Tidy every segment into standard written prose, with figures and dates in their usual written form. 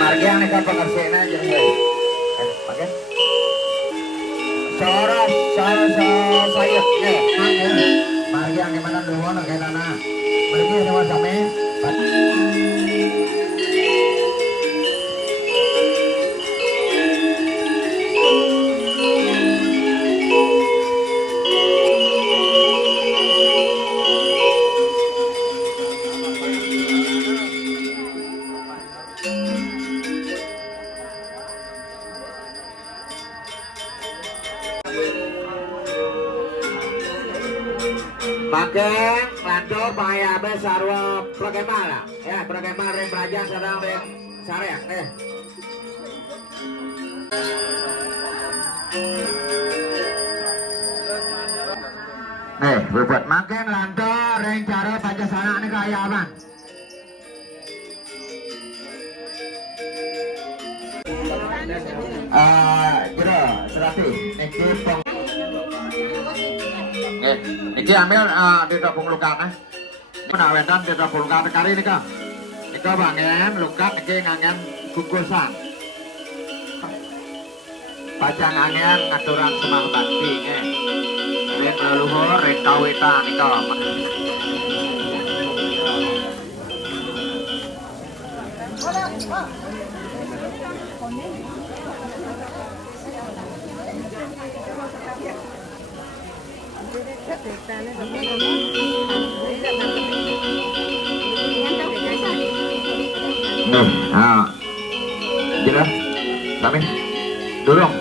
Margiang nih kan pengersian aja nih. Pakai. Soros, sayap, Margiang gimana dulu nak kayak nana. Pergi sama sama. Makan, lantur, pahaya besarwa, bagaimana? Ya, bagaimana rem raja sedang rem sare, buat makan lantur, rem cara baca sana nih kaya apa? Jero, serapi, Niki ambil di dapur luka Mana wedan di dapur luka kari nika. Nika bangen luka niki ngangen kukusan. Pajang angen ngaturan semang bakti Rek leluhur, rek kawita nika. Jelas, kami dorong.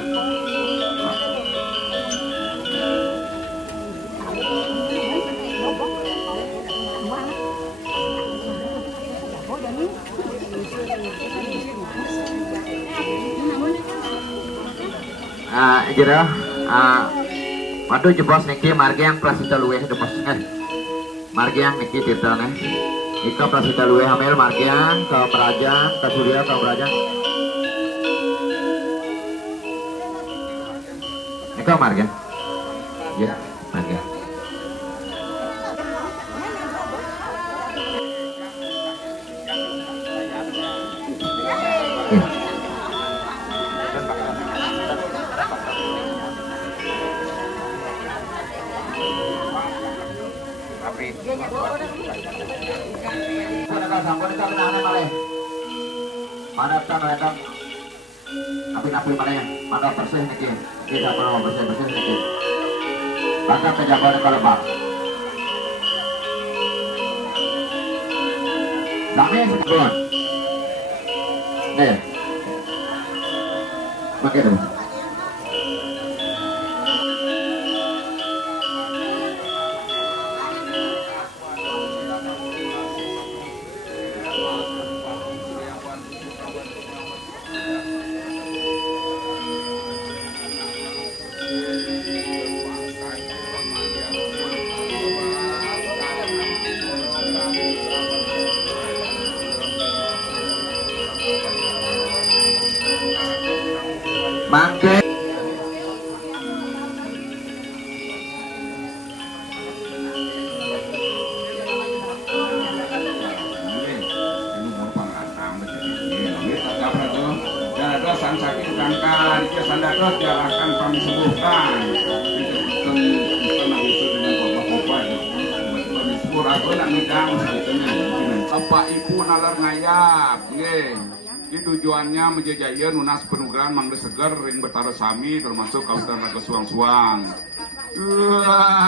Jera, waduh jebos niki margiang plasita luwe jebos margiang niki tirtane ika plasita luwe hamil margiang ke perajaan ke surya ke perajaan ika margiang ya margiang mana tan wedang api-api mana ya mana bersih niki tidak perlu bersih niki bahkan pejabat kalau bang kami sebelum pakai dulu mangke sang sakit sangka dia sandados diarahkan kami sembuhkan tenang itu dengan bapak-bapak kami sepur aku nak ngidang sebetulnya apa ibu nalar ngayap di tujuannya menjajaya nunas penugaran mangde seger ring betara sami termasuk kawasan raga suang-suang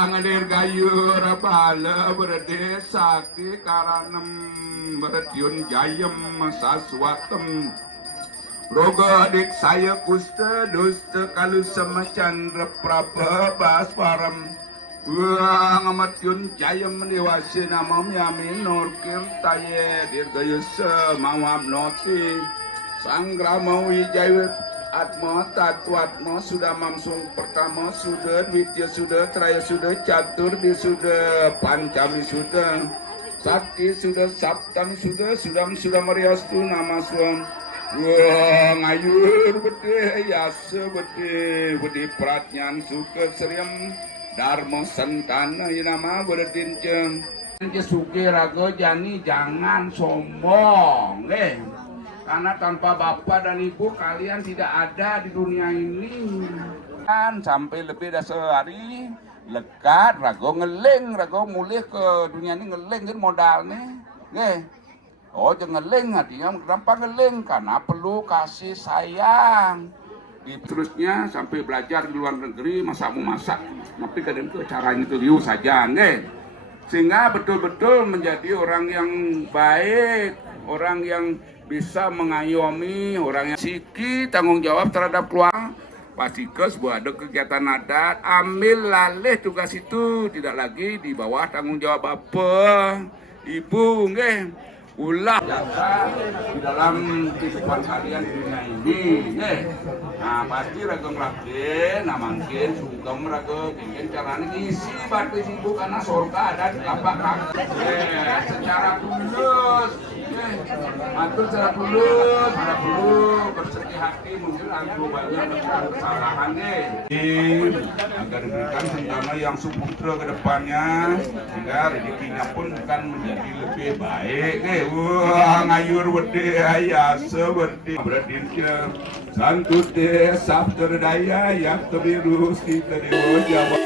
ngadir gayur apala berade sakit karanem beretiun jayem saswatem roga adik saya kusta dusta kalu sama chandra prabha basparam amat yun jayam dewasa nama miamin norkir taye dirgayusa mawam noti sanggrama wijaya atma tatwatma sudah mamsung pertama sudah dwitya sudah traya sudah catur di sudah pancami sudah sakti sudah saptami sudah mariastu nama suam ngayur bede yasa bede pratnyan suka seriam Dharma Santana nama berdinceng suke raga jani jangan sombong Karena tanpa bapak dan ibu kalian tidak ada di dunia ini. Kan sampai lebih dari sehari lekat rago ngeleng rago mulih ke dunia ini ngeleng kan modal nih. Nggih. Oh jangan ngeleng hatinya kenapa ngeleng karena perlu kasih sayang. Terusnya sampai belajar di luar negeri masak tapi kadang itu caranya itu liu saja nggih. Sehingga betul-betul menjadi orang yang baik, orang yang bisa mengayomi, orang yang siki tanggung jawab terhadap keluarga. Pasikes buat ada kegiatan adat, ambil lalih tugas itu, tidak lagi di bawah tanggung jawab bapak, ibu, nggih. Ulah jasa di dalam kehidupan kalian di dunia ini, nggih. Nah pasti ragam rakyat, nah mungkin sungkem ragam, ingin caranya isi batu ibu karena surga ada di tapak kaki. Secara tulus, atur secara tulus, bersedih hati mungkin aku banyak kesalahan agar diberikan rencana yang suputra ke depannya sehingga rezekinya pun akan menjadi lebih baik. Wah ngayur wedi ayah seperti berdinnya santut deh sabter daya yang terbiru kita dewa Jawa.